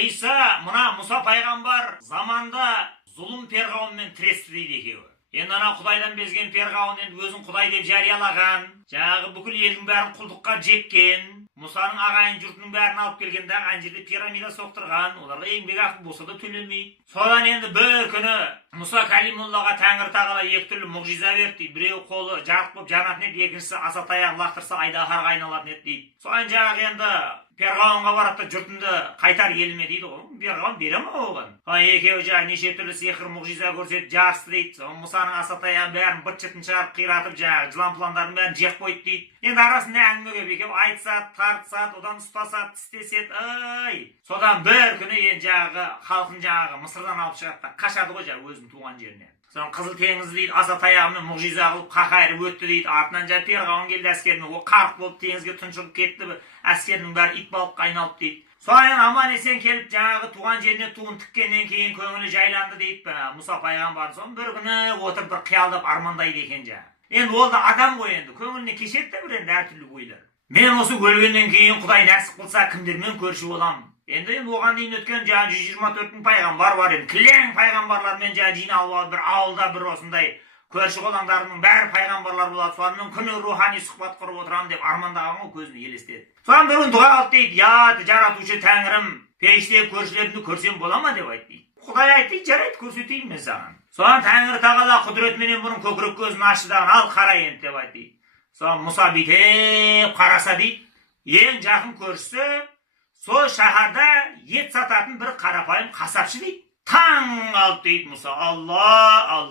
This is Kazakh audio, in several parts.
İsa mына Musa пайғамбар заманда зұлым перғауынмен тіресті дейді екеуі. Енді ана Құдайдан безген перғауын енді өзін Құдай деп жариялаған, жаңағы бүкіл елдің бәрін құлдыққа жеккен, Мұсаның ағайын жұртының бәрін алып келгенде ана жерде пирамида соқтырған, оларға еңбек ақы болса да төленбейді. Содан енді бір күні Мұса Калимуллаға Тәңір тағала екі түрлі мұғжиза берді дейді. Біреу қолы жарық болып жанатын еді, екіншісі аса таяғын лақтырса айдаһарға айналатын еді дейді. Соған жаңағы енді перғауынға барады да жұртымды қайтар еліме дейді ғой. Перғауын бере ма оған? Екеуі жаңағы неше түрлі сиқыр мұғжиза көрсетіп жарысты дейді. Мұсаның аса таяғы бәрін быт-шытын шығарып қиратып жаңағы жылан-пыландардың бәрін жеп қойды дейді. Енді арасында әңгіме көп екен, айтысады, тартысады, одан ұстасады, тістеседі. Содан бір күні енді жаңағы халқын жаңағы Мысырдан алып шығады да қашады ғой жаңағы өзінің туған жеріне. Содан Қызыл теңіз дейді, аса таяғымен мұғжиза қылып қақайырып өтті дейді. Артынан жаңағы перғауын келді әскеріне, ол қарқ болып теңізге тұншығып кетті. Әскерінің бәрі ит балыққа айналып дейді. Содан аман есен келіп жаңағы туған жеріне туын тіккеннен кейін көңілі жайланды дейді Мұса пайғамбар. Содан бір күні отырып бір қиялдап армандайды екен жаңағы. Енді ол да адам ғой, енді көңіліне кешеді де бір енді әртүрлі ойлар. Мен осы өлгеннен кейін Құдай нәсіп қылса кімдермен көрші боламын? Енді оған дейін өткен жаңағы 124 мың пайғамбар бар, енді кілең пайғамбарлармен жаңағы жиналып алып бір ауылда бір осындай көрші қолаңдарының бәрі пайғамбарлар болады, солармен күні рухани сұхбат құрып отырамын деп армандаған ғой, көзіне елестеді. Содан бір күн дұға қылды дейді, жаратушы Тәңірім, періштегі көршілерімді көрсем бола ма деп айтты дейді. Құдай айтты, жарайды, көрсетейін мен саған. Содан Тәңір тағала құдіретіменен бұның көкірек көзін ашты дағы, ал қара енді деп айтты дейді. Содан Мұса бүйтіп қараса дейді, ең жақын көршісі сол шаһарда ет сататын бір қарапайым қасапшы дейді. Таң қалды дейді Мұса. Алла,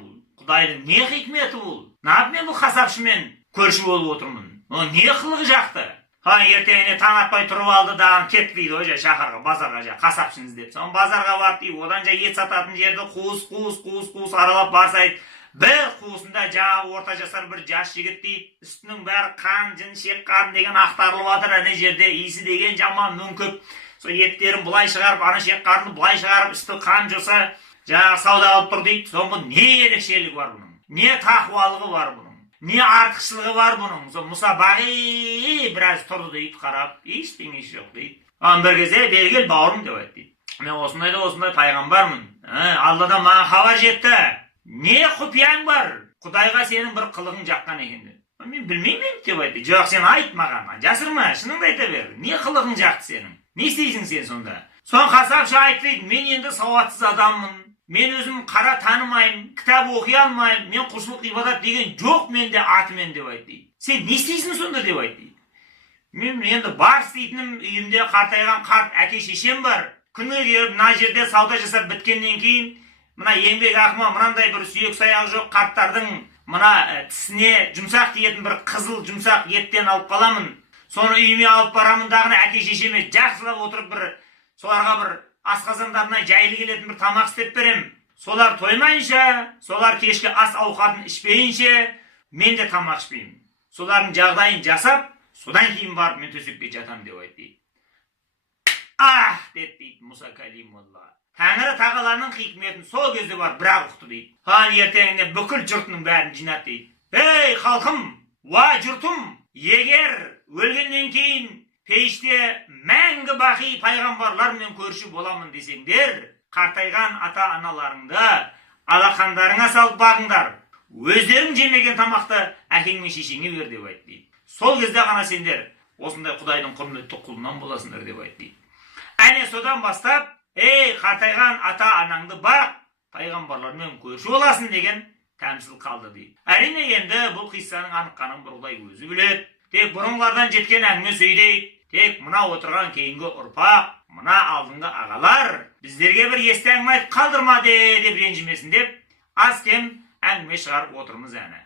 бұл Құдайдың не хикметі бұл? Нап мен бұл қасапшымен көрші болып отырмын? Не қылығы жақты? Ертеңіне таң атпай тұрып алды дағы кетті дейді ғой шаһарға, базарға қасапшыңыз деп. Соң базарға барды дейді, одан ет сататын жерді қуыс аралап барсайды. Бір қуысында жаңағы орта жасар бір жас жігіт дейді, үстінің бәрі қан, жын, шек қарын деген ақтарылып жатыр, ана жерде иісі деген жаман мүңкіп. Сол еттерін бұлай шығарып, ана шек қарынды бұлай шығарып, үсті қан жоса, жаңағы сауда алып тұр дейді. Соңғы не ерекшелігі бар бұның? Не тақуалығы бар бұның? Не артықшылығы бар бұның? Сол Мұса бағи біраз тұрды дейді, қарап, ештеңесі жоқ дейді. Бір кезде бері кел бауырым деп айтты дейді. Мен осындай пайғамбармын. Алладан маған хабар жетті. Не құпияң бар? Құдайға сенің бір қылығың жаққан екен деп. Мен білмеймін деп айтты. Жоқ, сен айт маған, жасырма, шыныңды айта бер. Не қылығың жақты сенің? Не істейсің сен сонда? Соң қасапшы айтты дейді, мен енді сауатсыз адаммын. Мен өзім қара танымаймын, кітап оқи алмаймын. Мен құлшылық ибадат деген жоқ менде атымен деп айтты. Сен не істейсің сонда деп айтты. Мен енді бар істейтінім үйімде қартайған қарт әке шешем бар. Күні келіп мына жерде сауда жасап біткеннен кейін мына еңбек ақыма мынандай бір сүйек саяғы жоқ қарттардың мына тісіне жұмсақ тиетін бір қызыл жұмсақ еттен алып қаламын. Соны үйіме алып барамын дағыны әке шешеме жақсылап отырып бір соларға бір асқазандарына жайлы келетін бір тамақ істеп берем. Солар тоймайынша, солар кешкі ас ауқатын ішпейінше, мен де тамақ ішпеймін. Солардың жағдайын жасап, содан кейін барып мен төсекте жатам деп айтты. Деп Мұса Калимулла. Тәңірі тағаланың хикметін сол кезде бар бірақ ұқты дейді. Ертеңіне бүкіл жұртының бәрін жинат дейді. Ей халқым, жұртым, егер өлгеннен кейін пейіште мәңгі бақи пайғамбарлармен көрші боламын десеңдер, қартайған ата-аналарыңды алақандарыңа салып бағыңдар. Өздерің жемеген тамақты әкең мен шешеңе бер деп айтты. Сол кезде ғана сендер осындай Құдайдың құрметті құлынан боласыңдар деп айтты. Әне содан бастап қартайған ата-анаңды бақ, пайғамбарлармен көрші боласың деген тәмсіл қалды дейді. Әрине енді бұл қиссаның аныққанын бір Құдай өзі біледі. Тек бұрынғылардан жеткен әңгіме сөйдейді. Тек мына отырған кейінгі ұрпақ, мына алдыңғы ағалар біздерге бір есті әңгіме айтып қалдырмады деп ренжімесін деп аз кем әңгіме шығарып отырмыз әне.